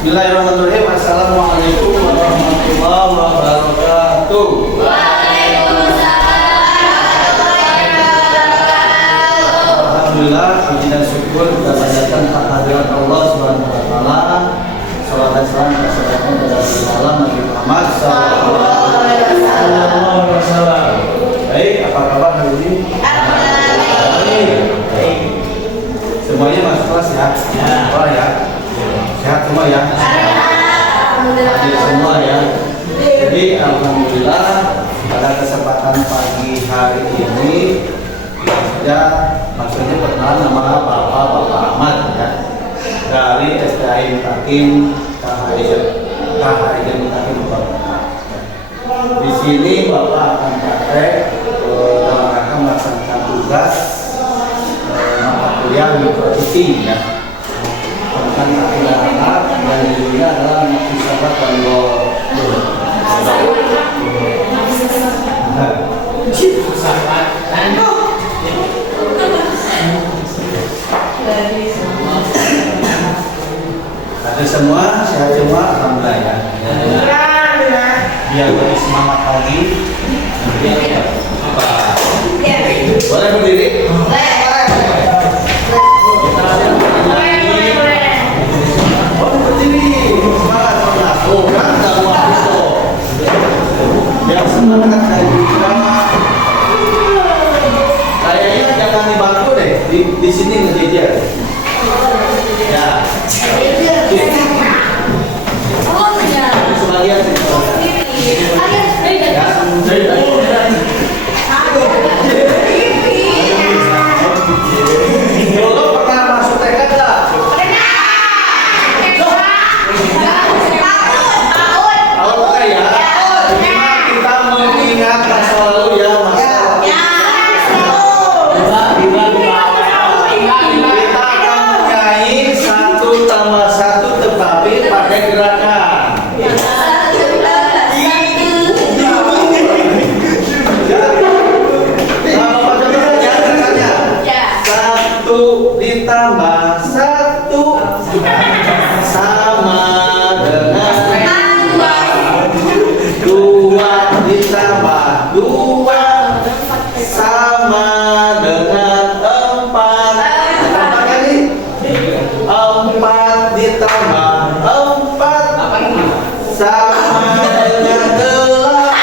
Bismillahirrahmanirrahim. Assalamualaikum warahmatullahi wabarakatuh. Waalaikumsalam warahmatullahi wabarakatuh. Alhamdulillah, puji dan syukur kita panjatkan kehadirat Allah Subhanahu wa taala. Salawat dan salam kepada Nabi Muhammad sallallahu alaihi wasallam. Baik, apa kabar hari ini? Baik. Semuanya masuk kelas ya? Oh ya. Sehat semua ya? Hadir semua ya. Jadi alhamdulillah pada kesempatan pagi hari ini ya maksudnya perkenalan nama Bapak Ahmad ya dari SDAI Mutakin KHIJ Mutakin Bapak. Di sini Bapak akan praktek dalam rangka melaksanakan tugas mata kuliah mikroetik ya. Tentang anak dan juga adalah filsafat dan ada semua, sehat semua, alhamdulillah ya. Biar lebih semangat lagi. Boleh berdiri? Semangat dan juga kayaknya jangan dibantu deh di sini ngejejer ya sebagian dulu pernah masuk TK enggak? Mengingat masa lalu ya masa lalu. Kita akan menyanyi 1+1 tetapi pakai gerakan. Bapak coba ya gerakannya. 1 ditambah 1 sama dengan 2 ditambah 2 sama dengan 4. Apa kali? 4 ditambah 4 sama dengan 8.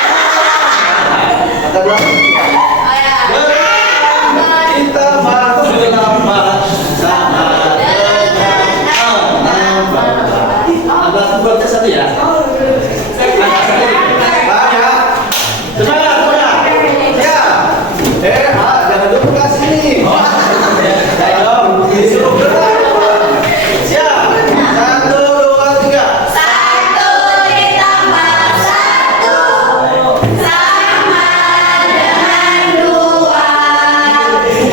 Kata dua. 8 ditambah 8 sama dengan 6. Angkat berarti 1 ya? Jangan dulu ke sini. Ayo, disuruh gerak. Siap. 1, 2, 3. 1 ditambah 1 sama dengan 2.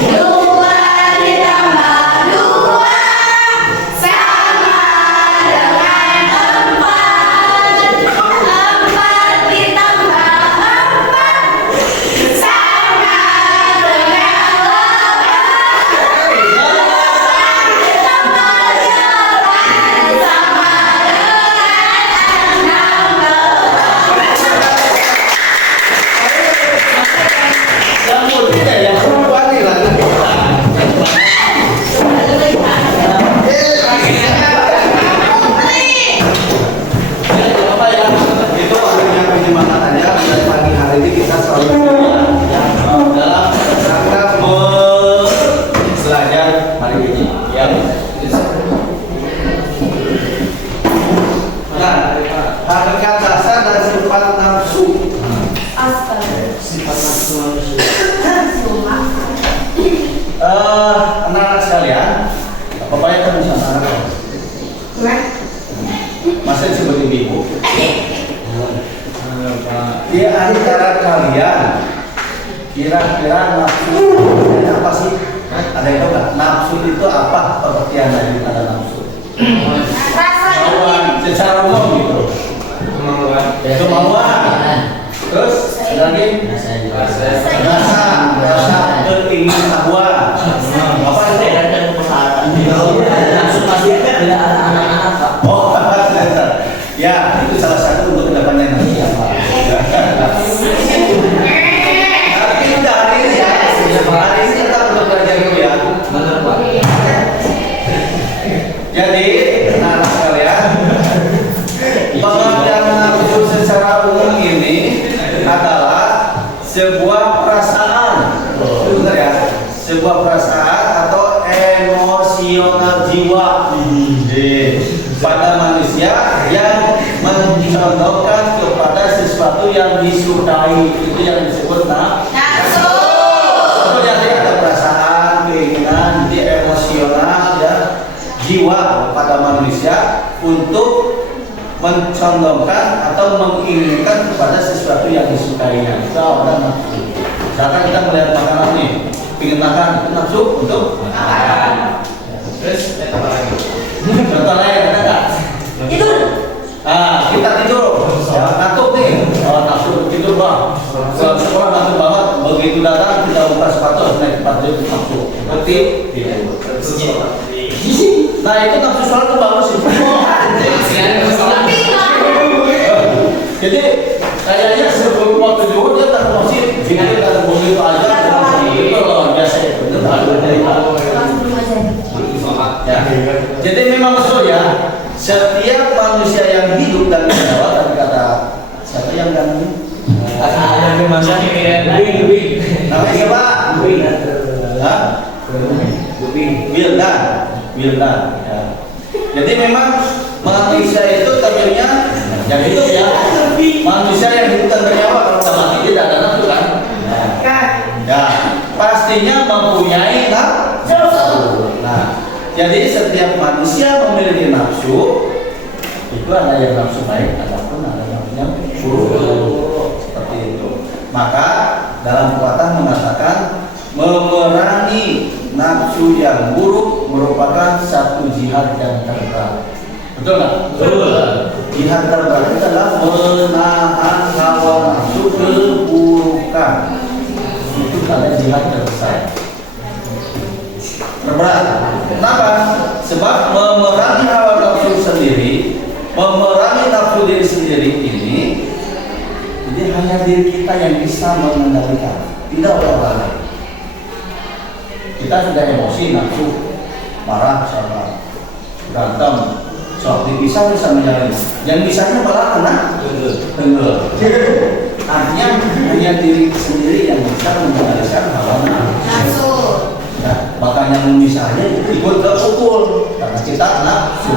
2 ditambah 2 sama dengan 4. 4 ditambah 4 sama Yang mudah yang perempuan nih lah. Apa ya? Itu artinya penyemangatannya dan pagi hari ini kita selalu dalam rangka belajar hari ini. Ya. Nah, hakikat dasar dan sifat nafsu. Sifat nafsu manusia. Anak-anak sekalian, bapaknya kan bisa anak. Masa sebagai ibu. Di antara kalian, kira-kira nafsu apa sih? Ada yang tahu nggak? Nafsu itu apa? Pengertian dari kata nafsu? Kemauan, secara umum gitu. Kemauan. Terus lagi rasa keinginan tahuan. Apa itu? Nafsu pasti ada anak-anak. Oh, Jadi, anak sekalian, pengertian nafsu secara umum ini adalah sebuah perasaan, benar ya? Sebuah perasaan atau emosional jiwa pada manusia yang mencondongkan kepada sesuatu yang disukai, itu yang disebut Nafsu. Jadi ada perasaan, keinginan, jadi emosional ya, jiwa pada manusia untuk mencondongkan atau menginginkan kepada sesuatu yang disukainya. Itu ada nafsu. Misalkan kita melihat makanan nih, ingin makan, itu nafsu untuk makan. Terus apa lagi? Contoh lain ada nggak? Tidur. Kita tidur, ya, ngantuk nih, nafsu tidur bang. Sekolah ngantuk banget, begitu datang kita buka sepatu, naik sepatu itu nafsu. Berarti tidur. Nah itu nafsu sholat itu bagus sih. Jadi kayaknya sebelum waktu dulu dia tak masih jika kita begitu aja, itu loh biasa itu. Ya. Jadi memang betul ya. Setiap manusia yang hidup dan bernyawa, tadi kata siapa yang ganteng? Namanya siapa? Wildan. Ya. Jadi memang manusia itu tentunya yang hidup ya. Manusia yang hidup dan bernyawa, kalau tak mati tidak ada nafsu kan? Ya, pastinya mempunyai nafsu. Nah, jadi setiap manusia memiliki nafsu. Itu ada yang nafsu baik, ataupun ada yang buruk. Seperti itu. Maka dalam pepatah mengatakan memerangi nafsu yang buruk merupakan satu jihad yang terberat. Betul nggak? Betul. Jihad terberat itu adalah menahan hawa nafsu keburukan. Itu adalah jihad terbesar. Terberat. Kenapa? Sebab memerangi hawa nafsu sendiri, memerangi nafsu diri sendiri ini, jadi hanya diri kita yang bisa mengendalikan, tidak orang lain. Kita sudah emosi, nafsu, marah, sama berantem, soal dipisah bisa menjalani. Yang bisanya malah kena tenggel. Artinya hanya diri sendiri yang bisa mengendalikan hawa nafsu. Ya, bahkan yang memisahnya ikut terpukul karena kita nafsu.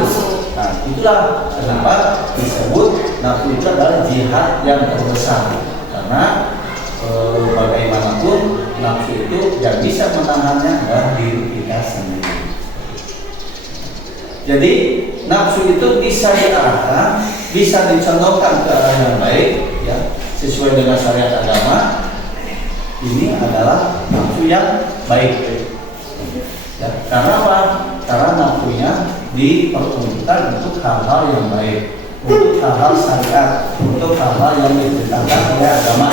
Nah, itulah kenapa disebut nafsu itu adalah jihad yang terbesar. Karena bagaimanapun nafsu itu yang bisa menahannya adalah diri kita sendiri. Jadi nafsu itu bisa diarahkan, bisa dicondongkan ke arah yang baik, ya, sesuai dengan syariat agama. Ini adalah nafsu yang baik. Ya, karena apa? Karena nafsunya diperuntukkan untuk hal-hal yang baik, untuk hal-hal syariat, untuk hal-hal yang diperintahkan oleh agama.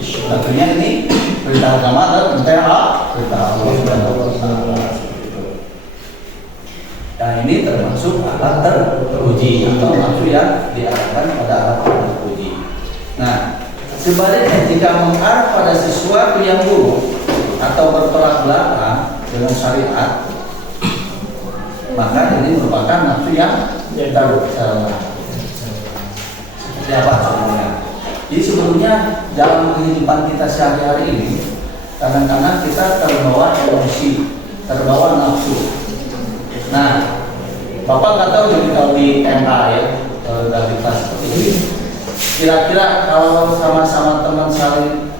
Tentunya ini perintah agama dan perintah Allah Subhanahu wa Ta'ala. Dan ini termasuk alat teruji atau nafsu yang diarahkan pada alat teruji. Nah, sebaliknya jika mengarah pada sesuatu yang buruk atau bertolak belakang dengan syariat, maka ini merupakan nafsu yang tercela. Seperti apa contohnya? Jadi sebelumnya dalam kehidupan kita sehari-hari ini, kadang-kadang kita terbawa emosi, terbawa nafsu. Nah, Bapak nggak tahu nih kalau di MA ya, dari kelas seperti ini. Kira-kira kalau sama-sama teman saling,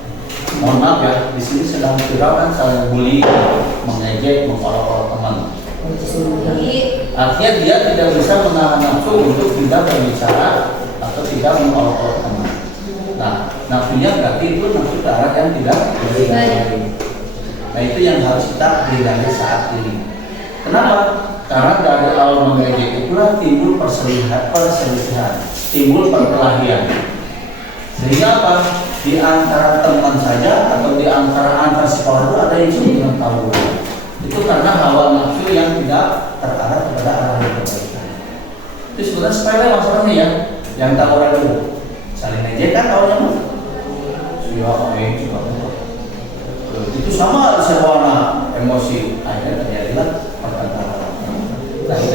mohon maaf ya, di sini sedang viral kan saling bully, mengejek, mengolok-olok teman. Artinya dia tidak bisa menahan nafsu untuk tidak berbicara atau tidak mengolok-olok teman. Nah, nafsunya berarti itu nafsu ke arah yang tidak baik. Nah, itu yang harus kita hindari saat ini. Kenapa? Karena dari awal mengejek itulah timbul perselisihan, timbul perkelahian. Sehingga apa? Di antara teman saja atau di antara antar sekolah itu ada yang dengan tawuran. Itu karena hawa nafsu yang tidak terarah kepada arah yang kebaikan. Itu sebenarnya sepele masalahnya ya, yang tawuran itu saling ejek kan awalnya mah. Itu sama sebuah emosi akhirnya terjadilah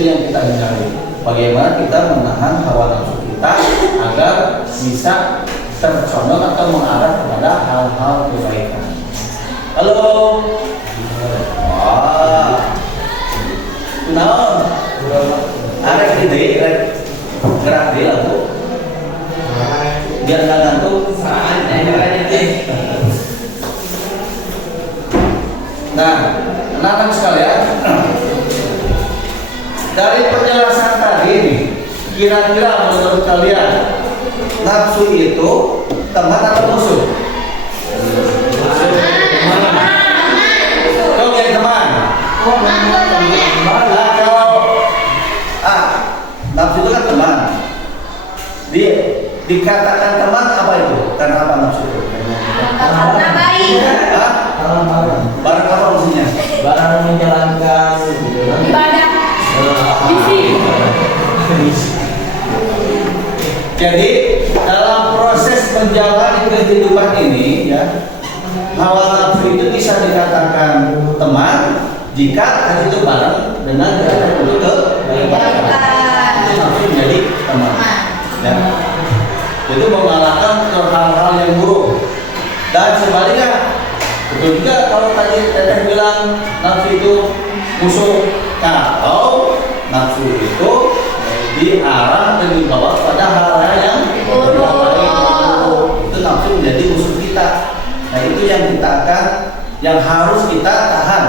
yang kita hindari. Bagaimana kita menahan hawa nafsu kita agar bisa tercondong atau mengarah kepada hal-hal kebaikan. Halo. Wah. Nah, ada ide gerak dia lalu. Biar nggak ngantuk. Nah, anak-anak sekalian, dari penjelasan tadi nih, kira-kira menurut kalian nafsu itu teman atau musuh? Oke, teman. Nah, kalau nafsu itu kan teman. Dikatakan teman apa itu? Karena apa nafsu itu? Karena baik. Barang apa maksudnya? Barang menjalankan Ibadah. Jadi dalam proses menjalani kehidupan ini ya, hawa nafsu itu bisa dikatakan teman jika hal itu bareng dengan gerakan untuk kebaikan. Itu nafsu menjadi teman. Ya. Itu mengalahkan hal-hal yang buruk. Dan sebaliknya, betul juga kalau tadi Teteh bilang nafsu itu musuh. Kalau nafsu itu diarah dan dibawa pada hal-hal yang buruk, itu nafsu menjadi musuh kita. Nah itu yang kita akan, yang harus kita tahan,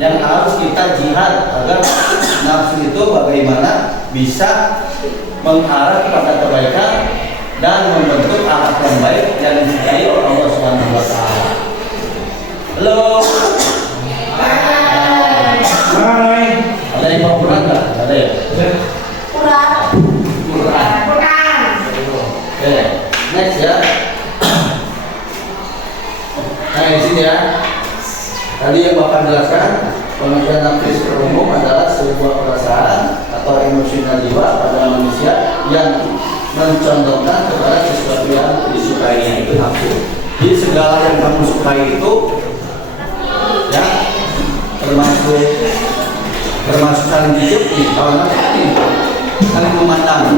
yang harus kita jihad agar nafsu itu bagaimana bisa mengarah kepada kebaikan dan membentuk akhlak yang baik yang disukai oleh Allah Subhanahu wa taala. Halo. Hai. Ada yang mau Quran enggak? Ada ya? Quran. Oke. Next ya. Nah, di sini ya. Tadi yang Bapak jelaskan, pengertian nafsu secara umum adalah sebuah perasaan atau emosional jiwa pada manusia yang mencondongkan kepada sesuatu yang disukainya, itu nafsu. Jadi segala yang kamu sukai itu ya termasuk saling hidup nih, kalau nafsu nih saling memandang.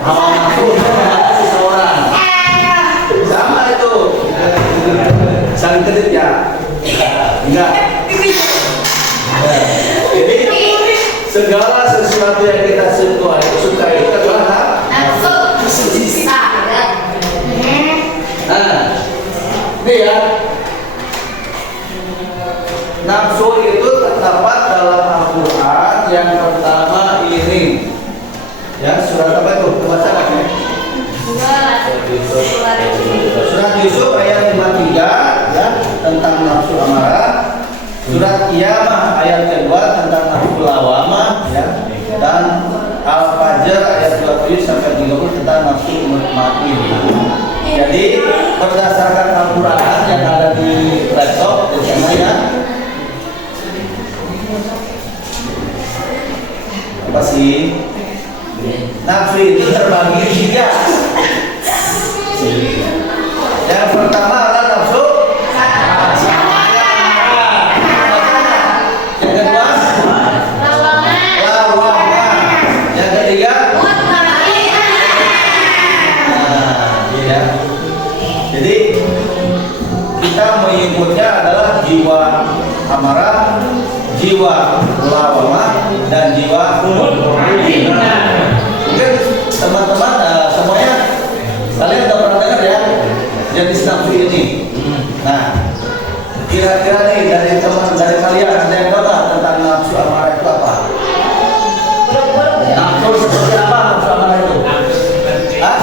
Hawa nafsu memandang seseorang sama itu saling kedip ya enggak. Jadi segala sesuatu yang kita suka itu adalah nafsu. Nah, ini ya, nafsu itu terdapat dalam Al-Quran yang pertama ini. Ya, surat apa itu? Baca lagi. Surat Yusuf ayat 53 ya, tentang nafsu amarah. Surat Qiyamah ayat kedua tentang nafsu lawamah ya, dan Al-Fajr ayat 27 sampai 30 tentang nafsu mutmainnah. Jadi berdasarkan Al-Quran yang ada di laptop di sana ya, apa sih? Nafsu itu terbagi tiga. Yang pertama adalah nafsu. Yang kedua lawangan. Yang ketiga ya. Jadi kita menyebutnya adalah jiwa amarah, jiwa lawamah, dan jiwa mutmainnah. Mungkin teman-teman semuanya kalian sudah pernah dengar ya jenis nafsu ini. Nah, kira-kira nih dari teman dari kalian ada yang tahu nggak tentang nafsu amarah itu apa? Nafsu seperti apa nafsu amarah itu? Hah?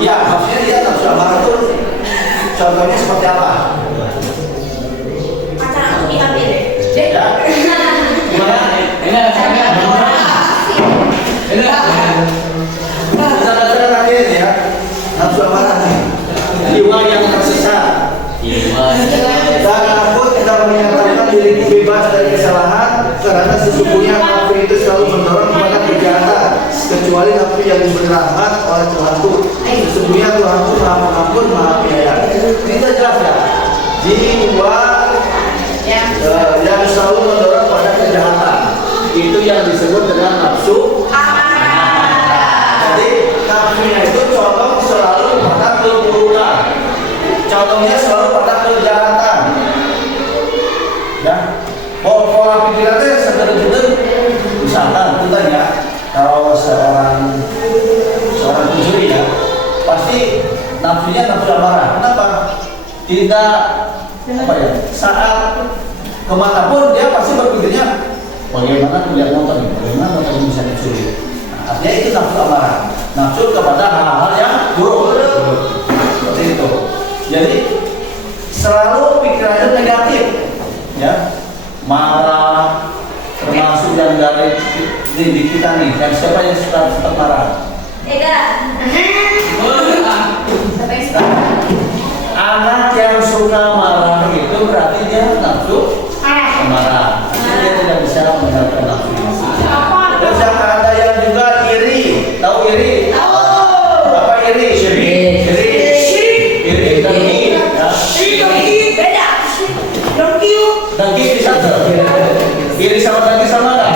Ya, maksudnya dia nafsu amarah itu contohnya seperti apa? Ya? Gimana? Kita lagi ini ya, nafsu amarah nih, jiwa yang tersesat. Dan aku tidak menyatakan diriku bebas dari kesalahan, karena sesungguhnya nafsu itu selalu mendorong kepada kejahatan, kecuali nafsu yang diberi rahmat oleh Tuhanku. Sesungguhnya Tuhanku Maha Pengampun, Maha Penyayang. Ini jelas ya, jiwa yang selalu mendorong pada kejahatan. Itu yang disebut dengan nafsu. Jadi nafsunya itu condong selalu pada keburukan. Condongnya selalu pada kejahatan. Ya, pola pikirannya sekedar misalkan kita ya, kalau seorang pencuri ya, pasti nafsunya nafsu amarah. Kenapa? Tidak apa ya? Saat kemanapun dia pasti berpikirnya bagaimana punya motor ini, bagaimana motor ini bisa dicuri. Nah, artinya itu nafsu amarah, nafsu kepada hal-hal yang buruk. Seperti itu. Jadi selalu pikirannya negatif, ya, marah, termasuk yang dari didik kita nih. Dan siapa yang suka marah? Anak yang suka marah itu berarti dia nafsu marah. Dia tidak bisa mengendalikan nafsu. Terus yang ada yang juga iri. Tahu iri? Apa iri? Iri dengki. Dengki bisa tuh. Iri sama dengki sama nggak?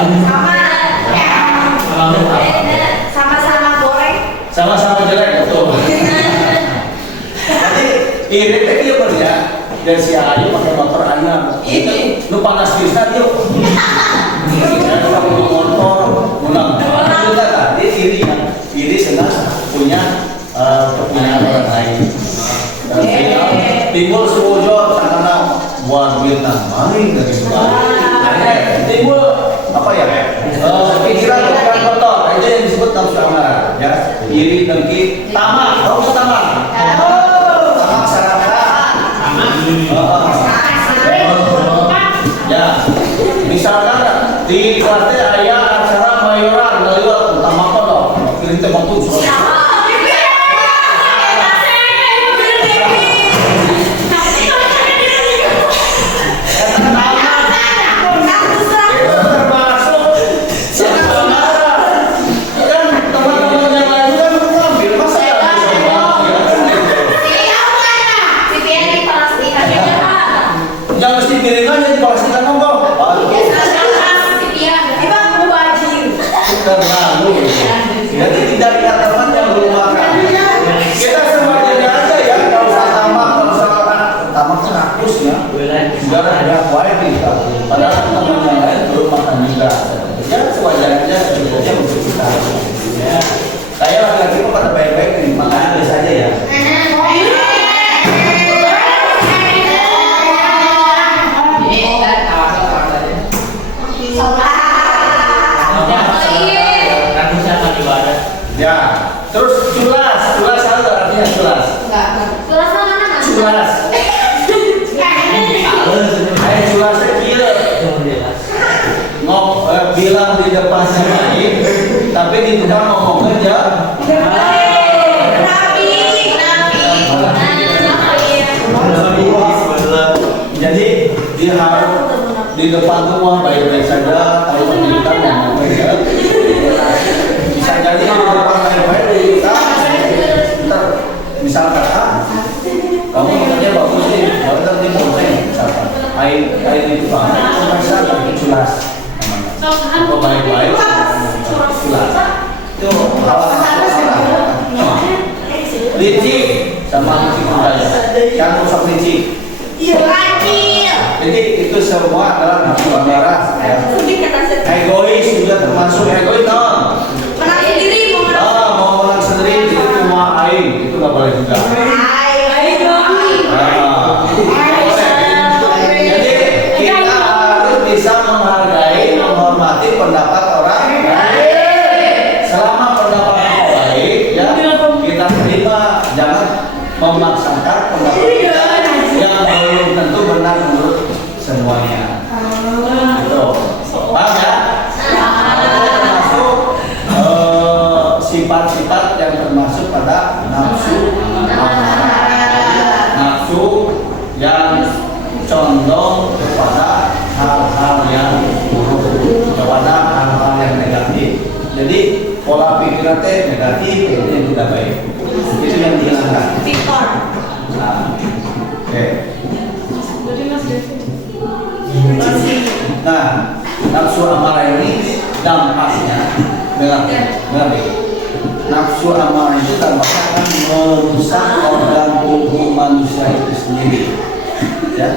Sama-sama goreng. Sama-sama jelek betul. Jadi iri teh dia bener. Dan si Ayu pakai motor anyar. Lu panas bisa yuk. Ya pakai motor ulang. Itu kan dia iri kan. Iri senang punya kepunyaan orang lain. Dan timbul sewujud karena buat duit main dari mana. Timbul apa ya? Pikiran kotor. Itu yang disebut nafsu amarah. Ya, iri, dengki, tamak. Tahu nggak tamak? Tamak serakah. Ya, misalkan di kelasnya ayah acara mayoran ngeliat tamak kotor. Kirim tempat tuh. Jadi tidak dikatakan yang belum makan. Kita semuanya aja ya, kalau usah tamak, kalau usah tamak itu rakus ya. Sudah ada kuai kita. Padahal teman yang lain belum makan juga. Ya sewajarnya sebetulnya untuk kita. Ya. Saya laki-laki kok pada baik-baik nih, makanya biasa aja ya. Ya, terus culas apa artinya culas? Culas mana? Culas. Culasnya gila. Bilang di depannya baik, tapi di depan ngomong kerja. Jadi dia harus di depan rumah baik-baik saja, kalau kita ngomong kerja. Bisa jadi di depan baik-baik kita ntar misalkan kamu kerja bagus nih, baru nanti mau misalkan air itu banget, bisa tapi culas. Apa baik-baik culas itu licik sama licik budaya yang rusak licik. Jadi itu semua adalah nafsu amarah ya. Egois juga termasuk egois no. Mau menang sendiri itu cuma aing, itu nggak boleh juga. Jadi kita harus bisa menghargai, menghormati pendapat orang lain. Selama pendapat baik, ya kita terima, jangan memaksakan pendapat kita yang belum tentu benar menurut semuanya. Itu, paham ya? Sifat-sifat yang termasuk pada nafsu nafsu yang condong kepada hal-hal yang buruk, kepada hal-hal yang negatif. Jadi pola pikiran negatif itu yang tidak baik, itu yang dihilangkan. Nah, oke. Nah, nafsu amarah ini dampaknya, dengar, nafsu amarah itu dampaknya akan merusak organ tubuh manusia itu sendiri, ya.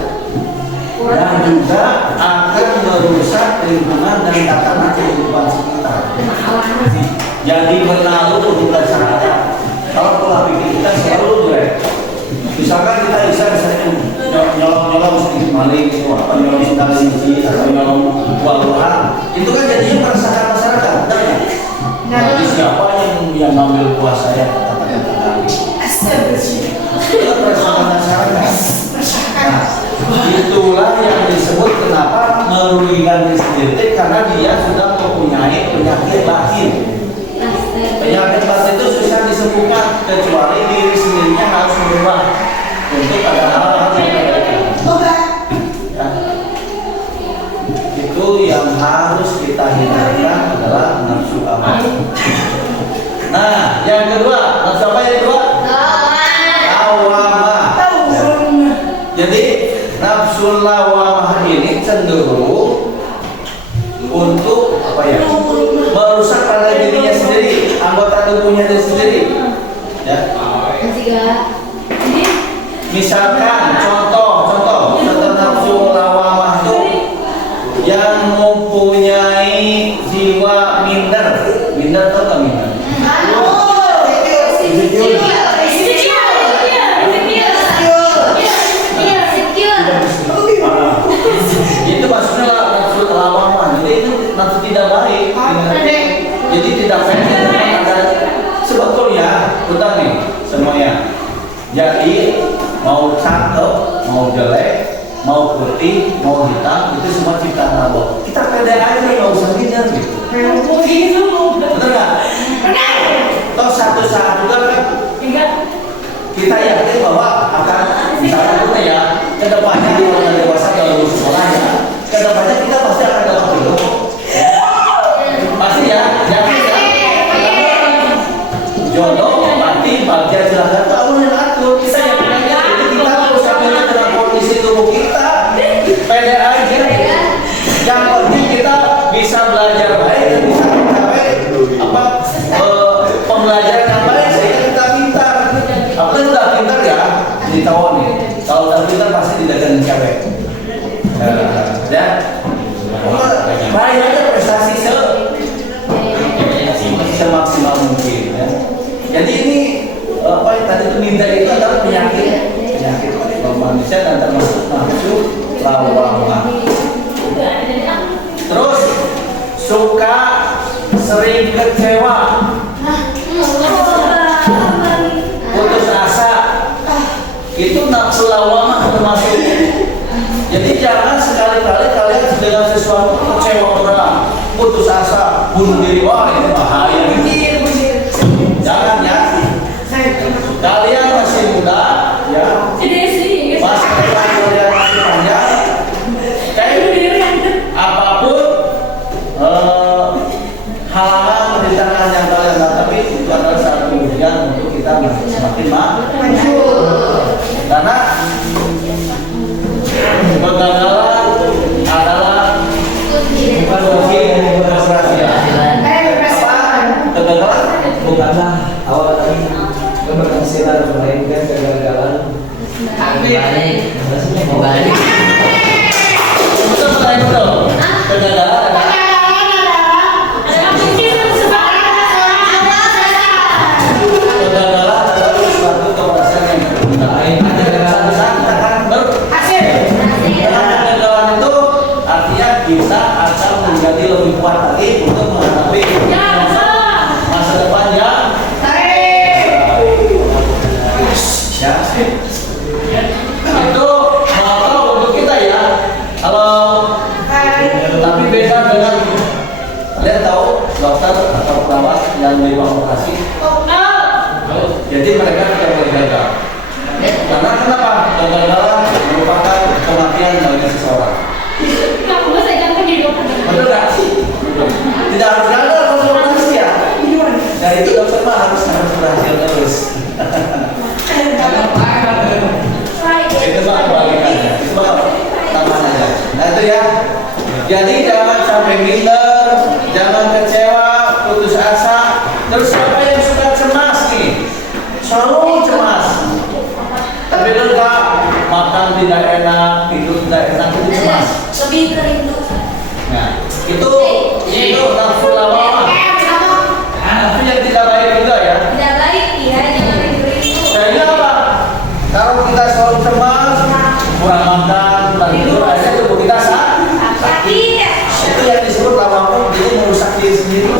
Dan juga akan merusak lingkungan dan tatanan kehidupan sekitar. Jadi berlalu bukan syarat. Kalau pola pikir kita selalu jelek. Misalkan kita bisa misalnya nyolong sedikit maling, apa nyolong sendal kunci atau nyolong buah-buahan, itu kan jadinya meresahkan masyarakat, benar nggak? Jadi siapa yang ngambil buah saya katakan tadi? Itu meresahkan masyarakat. Nah, itulah yang disebut kenapa merugikan diri sendiri, karena dia sudah mempunyai penyakit batin. Penyakit batin itu susah disembuhkan kecuali diri sendirinya harus berubah untuk ada hal-hal yang berbeda. Ya. Itu yang harus kita hindarkan adalah nafsu amarah. Nah, yang kedua, nafsu apa yang kedua? Lawamah. Jadi nafsu lawamah ini cenderung untuk apa ya? Merusak pada dirinya sendiri, anggota tubuhnya sendiri. Ya. Misalkan contoh nafsu lawamah itu yang mempunyai jiwa minder atau nggak minder? Itu maksudnya nafsu lawamah. Jadi itu nafsu tidak baik. Jadi tidak fair. Sebetulnya utang nih semuanya. Jadi mau cakep, mau jelek, mau putih, mau hitam, itu semua ciptaan Allah. Kita pede aja, nggak usah minder gitu. Bener nggak? Toh satu saat juga kan kita yakin bahwa akan misalnya kita ya kedepannya di orang dewasa kalau lulus sekolah ya, kedepannya kita pasti akan dapat jodoh. Pasti ya, yakin kan? Jodoh mati bahagia silakan Allah yang atur. Kita yakin aja, jadi kita harus ambilnya dengan kondisi tubuh kita. Pede aja. Yang penting kita bisa belajar baik dan bisa mencapai apa pembelajaran yang baik sehingga kita pintar. Apalagi udah pintar ya, jadi tahu nih. Kalau udah pintar pasti tidak akan cewek. Ya. Baik aja prestasi semaksimal mungkin. Ya. Jadi ini apa yang tadi itu minta itu adalah penyakit manusia dan termasuk nafsu lawamah. Terus suka sering kecewa, putus asa, itu nafsu lawamah termasuk. Jadi jangan sekali-kali kalian dengan sesuatu kecewa orang, putus asa, bunuh diri, wah ini bahaya. Jangan ya. Kalian masih muda, ya. Masa depan kalian masih panjang. Apapun halangan rintangan yang kalian hadapi itu adalah satu ujian untuk kita semakin maju. Karena kegagalan adalah bukan ujian keberhasilan. Kegagalan bukanlah awal keberhasilan, melainkan kegagalan. Balik. Betul betul. Kegagalan adalah suatu keberhasilan yang tertunda. Kegagalan itu artinya kita akan menjadi lebih kuat lagi untuk menghadapi masa depan yang ya. Itu moto untuk kita ya. Kalau tapi beda dengan kalian tahu dokter atau perawat yang melakukan operasi. Jadi mereka tidak boleh gagal. Karena kenapa? Kegagalan merupakan kematian bagi seseorang. Betul nggak? Tidak harus gagal kalau operasi ya. Nah itu dokter mah harus berhasil terus. Itu mah kebalikannya. Itu mah tambahan aja. Nah itu itu ya. Jadi jangan sampai minder, jangan kecewa, putus asa. Terus siapa yang suka cemas nih? Selalu cemas. Tapi enggak, makan tidak enak, tidur tidak enak, itu cemas. Lebih kerindu. Nah, itu nafsu lawamah. Nafsu yang tidak baik juga ya. Tidak baik, iya, jangan rindu-rindu. Sehingga apa? Kalau kita selalu cemas, kurang makan, kurang tidur, akhirnya tubuh kita sakit. Itu yang disebut lawamah, jadi merusak diri sendiri.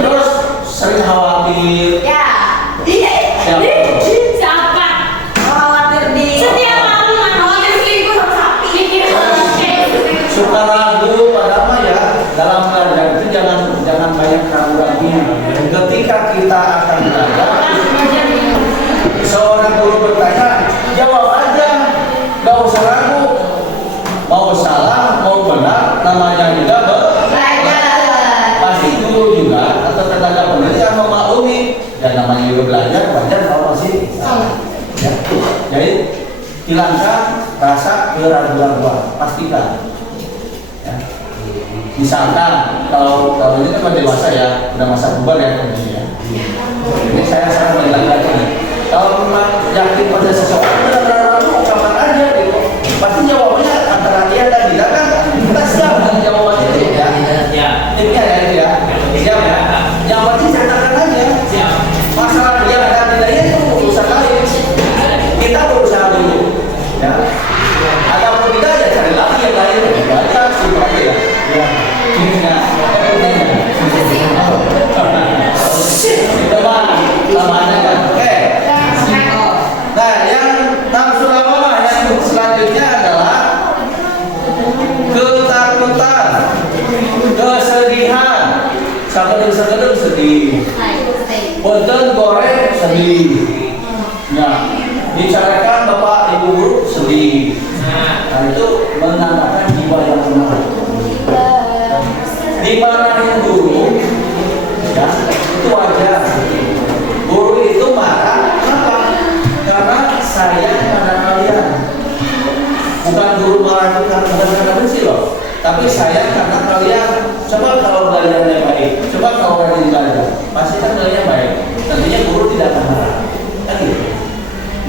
Terus sering khawatir. Ya. Siapa? Khawatir di setiap malam khawatir selingkuh sama sapi. Suka ragu, padahal mah ya dalam belajar itu jangan banyak ragu-ragunya. Ketika kita akan belajar, seorang guru bertanya, jawab aja, gak usah ragu. Mau salah, mau benar, namanya juga pasti guru juga atau tenaga pendidik akan memaklumi. Dan namanya juga belajar, kalau masih salah. Ya. Jadi hilangkan rasa keraguan-raguan, pastikan. Ya. Misalkan kalau ini kan dewasa ya, udah masa puber ya tentunya. Ini saya sangat menilai ini. Kalau memang yakin pada sesuatu, ragu kapan aja gitu. Pasti jawabnya antara iya dan tidak kan. Kita siap dengan jawaban itu ya. Ya. Ini ya itu ya. Siap ya. Yang penting catatkan aja. Siap. Masalah dia ada tidaknya itu urusan lain. Kita berusaha dulu. Ya. Ada pun tidak ya cari lagi yang lain. Baca simpel aja ya. Ya. Ini ya. Coba tambahannya kan. Oke. Nah, yang nafsu lawamah yang selanjutnya adalah ketakutan, kesedihan, sagedeng sedih, punten goreng sedih. Nah, bicarakan bapak ibu guru sedih. Nah, itu menandakan jiwa yang lemah. Dimarahin guru, ya itu wajar. Guru itu marah, kenapa? Karena sayang pada kalian. Bukan guru marah itu karena benci loh, tapi sayang karena kalian. Coba kalau belajarnya baik, coba kalau rajin belajar, pasti kan belajarnya baik. Tentunya guru tidak akan marah. Kan gitu.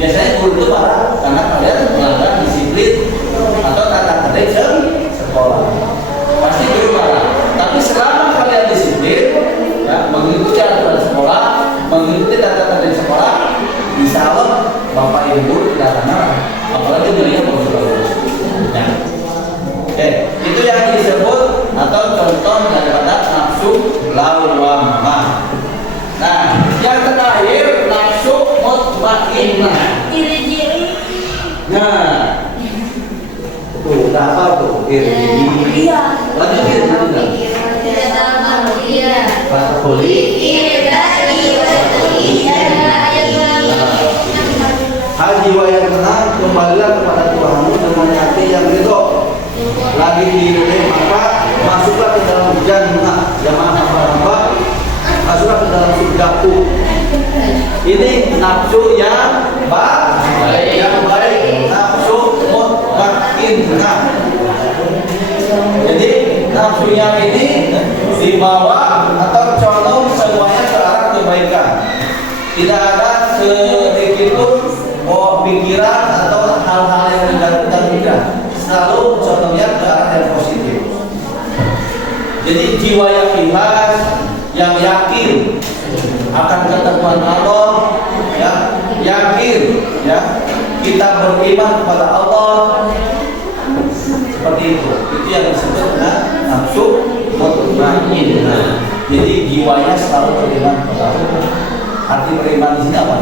Biasanya guru itu marah karena kalian melanggar disiplin atau tata tertib sekolah. Pasti guru marah. Tapi selama kalian disiplin, ya, mengikuti aturan sekolah, mengikuti tata tertib sekolah, insya Allah bapak ibu tidak akan marah. Apalagi dirinya bagus-bagus. Nah, oke, itu yang disebut atau contoh daripada nafsu lawamah. Nah, yang terakhir nafsu mutmainnah. Iri-iri. Nah, tuh udah apa tuh? Iri. Iya. Lanjutin. Tidak dalam arti iya. Jiwa yang tenang, kembalilah kepada Tuhanmu dengan hati yang ridho. Lagi diridhoi maka masuklah ke dalam jannah, jamaah hamba-hamba, masuklah ke dalam surgaku. Ini nafsu yang baik, nafsu mutmainnah. Jadi nafsu yang ini dibawa atau condong semuanya ke arah kebaikan. Tidak ada sedikit pun pikiran atau hal-hal yang menggantungkan pikiran. Selalu contohnya ke arah yang positif. Jadi jiwa yang ikhlas, yang yakin akan ketemuan Allah, ya, yakin, ya, kita beriman kepada Allah. Seperti itu yang disebut dengan nafsu mutmainnah. Jadi jiwanya selalu beriman kepada Allah. Arti beriman di sini apa?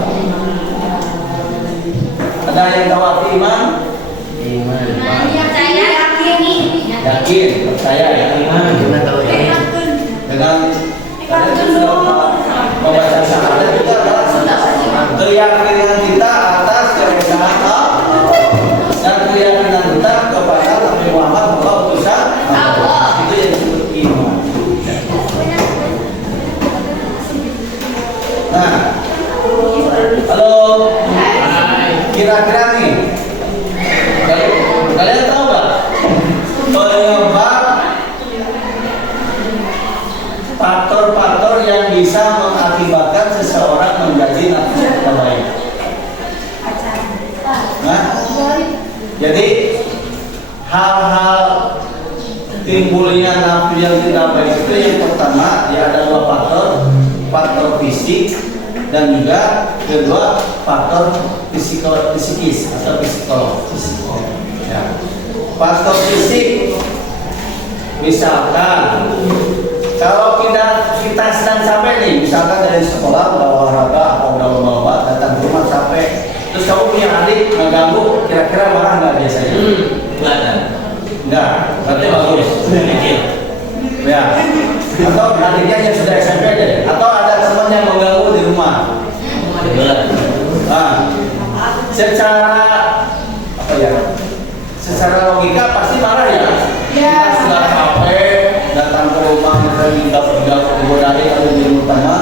Ada yang tahu arti iman? Saya yakini. Yakin, percaya ya. Dengan membaca syahadat itu adalah keyakinan kita atas keesaan Allah dan keyakinan kita kepada Nabi Muhammad bahwa utusan Allah. Itu yang disebut iman. Nah, Halo. Kira-kira nih, kalian tahu nggak penyebab faktor-faktor yang bisa mengakibatkan seseorang menjadi nafsu tidak baik? Nah, jadi hal-hal timbulnya nafsu yang tidak baik itu yang pertama ya ada dua faktor, faktor fisik dan juga kedua faktor psikis atau psikologis. Ya. Faktor fisik, misalkan kalau kita sedang capek nih, misalkan dari sekolah udah olahraga atau udah lomba datang ke rumah capek, terus kamu punya adik ngeganggu, kira-kira marah nggak biasanya? Nggak ada. Enggak, berarti bagus. Ya. Atau adiknya yang sudah SMP deh, atau ada teman yang mengganggu di rumah. Nah, secara apa ya? Secara logika pasti marah ya. Kita sudah capek datang ke rumah minta dari atau di utama,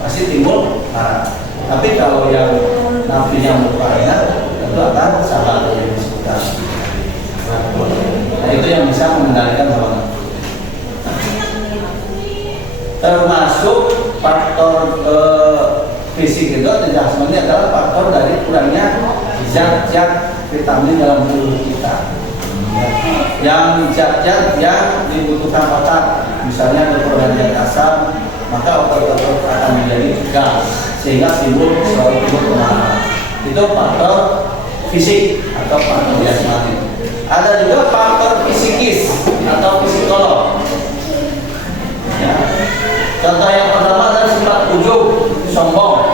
pasti timbul marah. Tapi kalau yang nafsunya mutmainah tentu akan sabar yang disebutkan. Nah, itu yang bisa mengendalikan hawa nafsu. Termasuk faktor fisik itu adjustmentnya adalah faktor dari kurangnya zat-zat vitamin dalam tubuh kita. Yang zat-zat yang dibutuhkan otak, misalnya berpergian asam, maka otot-otot akan menjadi gas sehingga timbul kemarahan. Itu faktor fisik atau faktor jasmani. Ada juga faktor psikis atau psikolog. Ya. Contoh yang pertama adalah sifat ujub, sombong,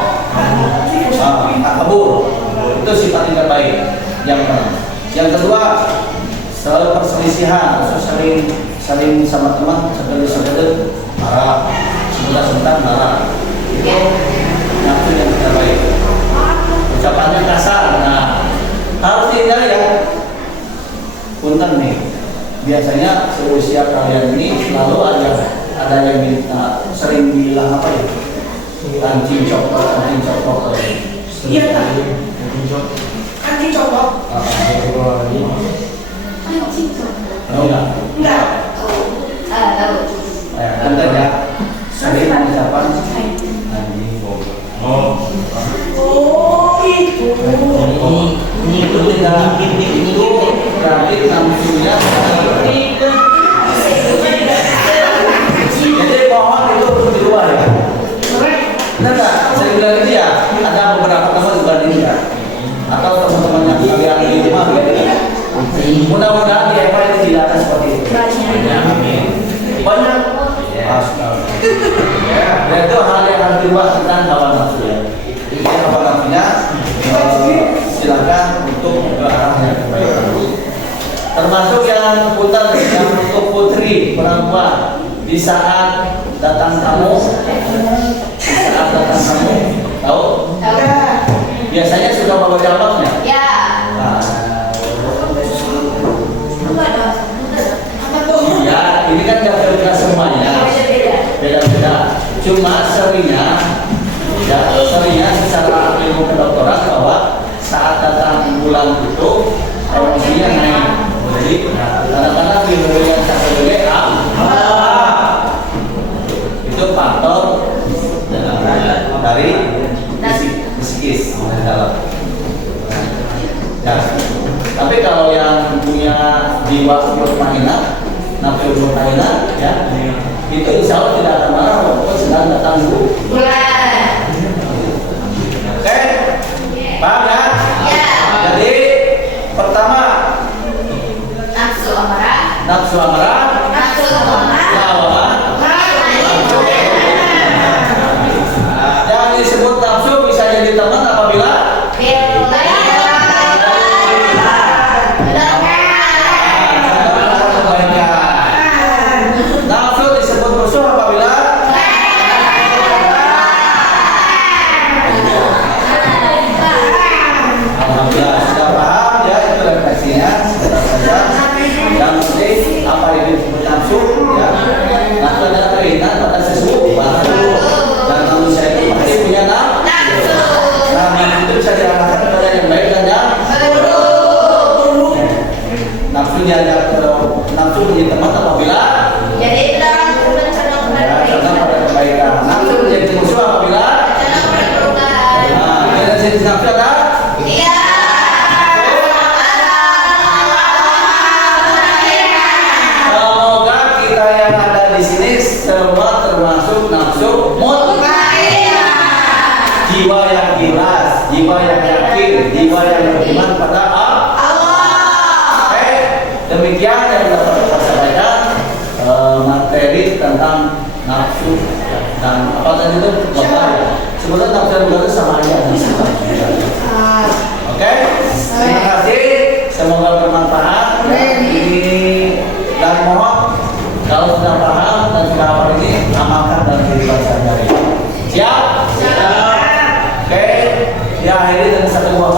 takabur. Itu sifat yang terbaik. Yang pertama. Yang kedua, selalu perselisihan, atau saling sama teman, sekedar marah, sebentar marah. Itu nafsu yang terbaik. Ucapannya kasar, nah harus dihindari ya. Punten nih, biasanya seusia kalian ini selalu ada yang sering bilang apa ya? Kancing coklat. Iya kan? Kancing coklat. Tahu nggak? Enggak. Tahu. Punten ya. Sering ucapan anjing bodoh. Oh itu. Itu tidak itu berarti nafsunya jadi pohon itu di luar ya. Benar nggak? Saya bilang itu ya. Ada beberapa teman dibandingkan atau teman-teman yang kalian di rumah ya. Mudah-mudahan di EPA itu tidak akan seperti itu. Banyak. Ya itu hal yang harus diubah tentang hawa nafsu ya. Jadi hawa nafsunya silakan untuk ke arah yang terbaik. Termasuk yang putar yang untuk putri perempuan di saat datang tamu, tahu? Biasanya sudah bawa jilbabnya. Ya. Nah, iya, ini kan nggak beda semuanya. Beda-beda. Cuma seringnya secara ilmu kedokteran bahwa saat datang bulan itu emosinya naik. Jadi kadang-kadang di hubungan seksual itu faktor dari psikis dalam. Ya. Tapi kalau yang punya jiwa mutmainah, nafsu mutmainah, ya, itu insya Allah tidak akan marah walaupun sedang datang Bulan. Oke, paham ya? Ya. Jadi pertama Nafsu amarah. nafsu amarah, Nafsu amarah. hawa. Yang disebut nafsu bisa jadi teman apabila nafsu disebut musuh apabila alhamdulillah sudah paham ya, itu refleksinya sebentar saja. Yang penting apa itu jenis nafsu ada? Iya. Semoga kita yang ada di sini semua termasuk nafsu mutmainnah. Jiwa yang ikhlas, jiwa yang yakin, jiwa yang beriman pada Allah. Oke, demikian yang dapat kita sampaikan materi tentang nafsu dan apa tadi itu ya. Sebetulnya nafsu dan lugar itu sama aja. Oke, terima kasih. Semoga bermanfaat. Ini dan mohon kalau sudah paham dan sudah hafal ini amalkan dalam kehidupan sehari-hari. Siap? Siap. Oke, ya akhiri dengan satu buah